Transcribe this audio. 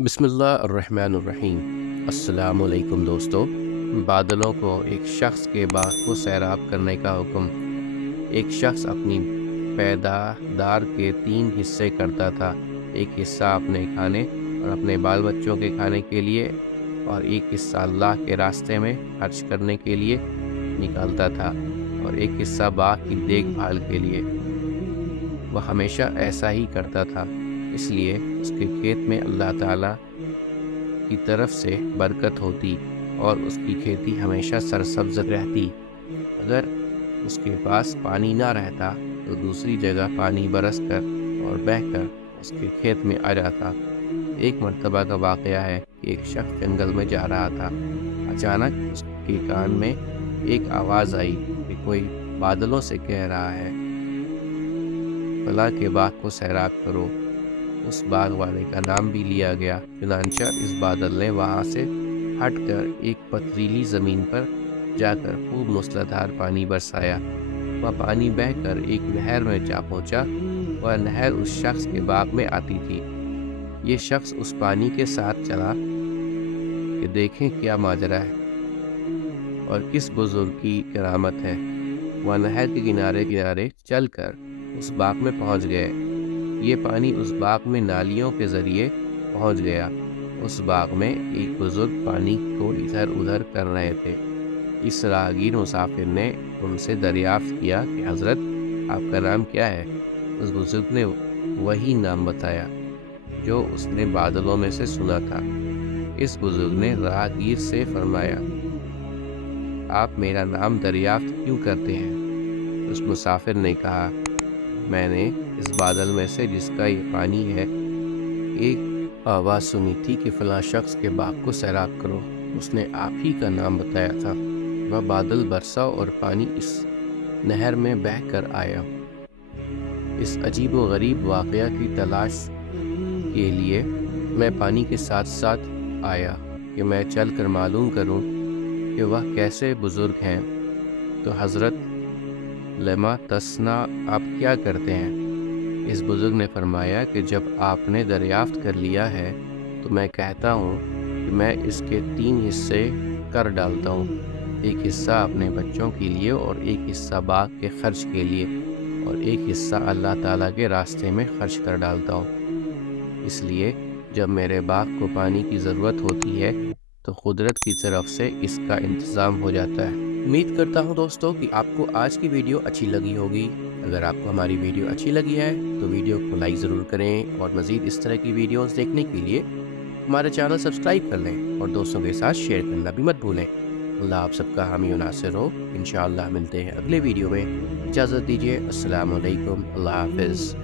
بسم اللہ الرحمن الرحیم۔ السلام علیکم دوستو۔ بادلوں کو ایک شخص کے باغ کو سیراب کرنے کا حکم۔ ایک شخص اپنی پیداوار کے 3 حصے کرتا تھا۔ ایک حصہ اپنے کھانے اور اپنے بال بچوں کے کھانے کے لیے اور ایک حصہ اللہ کے راستے میں خرچ کرنے کے لیے نکالتا تھا اور ایک حصہ باغ کی دیکھ بھال کے لیے۔ وہ ہمیشہ ایسا ہی کرتا تھا، اس لیے اس کے کھیت میں اللہ تعالیٰ کی طرف سے برکت ہوتی اور اس کی کھیتی ہمیشہ سرسبز رہتی۔ اگر اس کے پاس پانی نہ رہتا تو دوسری جگہ پانی برس کر اور بہہ کر اس کے کھیت میں آ جاتا۔ ایک مرتبہ کا واقعہ ہے کہ ایک شخص جنگل میں جا رہا تھا۔ اچانک اس کے کان میں ایک آواز آئی کہ کوئی بادلوں سے کہہ رہا ہے، فلاں کے باغ کو سیراب کرو۔ اس باغ والے کا نام بھی لیا گیا۔ چنانچہ اس بادل نے وہاں سے ہٹ کر ایک پتھریلی زمین پر جا کر خوب موسلادھار پانی برسایا۔ وہ پانی بہہ کر ایک نہر میں جا پہنچا۔ وہ نہر اس شخص کے باغ میں آتی تھی۔ یہ شخص اس پانی کے ساتھ چلا کہ دیکھیں کیا ماجرا ہے اور کس بزرگ کی کرامت ہے۔ وہ نہر کے کنارے کنارے چل کر اس باغ میں پہنچ گئے۔ یہ پانی اس باغ میں نالیوں کے ذریعے پہنچ گیا۔ اس باغ میں ایک بزرگ پانی کو ادھر ادھر کر رہے تھے۔ اس راہگیر مسافر نے ان سے دریافت کیا کہ حضرت، آپ کا نام کیا ہے؟ اس بزرگ نے وہی نام بتایا جو اس نے بادلوں میں سے سنا تھا۔ اس بزرگ نے راہگیر سے فرمایا، آپ میرا نام دریافت کیوں کرتے ہیں؟ اس مسافر نے کہا، میں نے اس بادل میں سے جس کا یہ پانی ہے ایک آواز سنی تھی کہ فلاں شخص کے باغ کو سیراب کرو۔ اس نے آپ ہی کا نام بتایا تھا۔ وہ بادل برسا اور پانی اس نہر میں بہہ کر آیا۔ اس عجیب و غریب واقعہ کی تلاش کے لیے میں پانی کے ساتھ ساتھ آیا کہ میں چل کر معلوم کروں کہ وہ کیسے بزرگ ہیں۔ تو حضرت، لما تصنع، آپ کیا کرتے ہیں؟ اس بزرگ نے فرمایا کہ جب آپ نے دریافت کر لیا ہے تو میں کہتا ہوں کہ میں اس کے 3 حصے کر ڈالتا ہوں۔ ایک حصہ اپنے بچوں کے لیے اور ایک حصہ باغ کے خرچ کے لیے اور ایک حصہ اللہ تعالیٰ کے راستے میں خرچ کر ڈالتا ہوں۔ اس لیے جب میرے باغ کو پانی کی ضرورت ہوتی ہے تو قدرت کی طرف سے اس کا انتظام ہو جاتا ہے۔ امید کرتا ہوں دوستو کہ آپ کو آج کی ویڈیو اچھی لگی ہوگی۔ اگر آپ کو ہماری ویڈیو اچھی لگی ہے تو ویڈیو کو لائک ضرور کریں اور مزید اس طرح کی ویڈیوز دیکھنے کے لیے ہمارے چینل سبسکرائب کر لیں اور دوستوں کے ساتھ شیئر کرنا بھی مت بھولیں۔ اللہ آپ سب کا حامی و ناصر ہو۔ انشاءاللہ ملتے ہیں اگلے ویڈیو میں۔ اجازت دیجیے۔ السلام علیکم۔ اللہ حافظ۔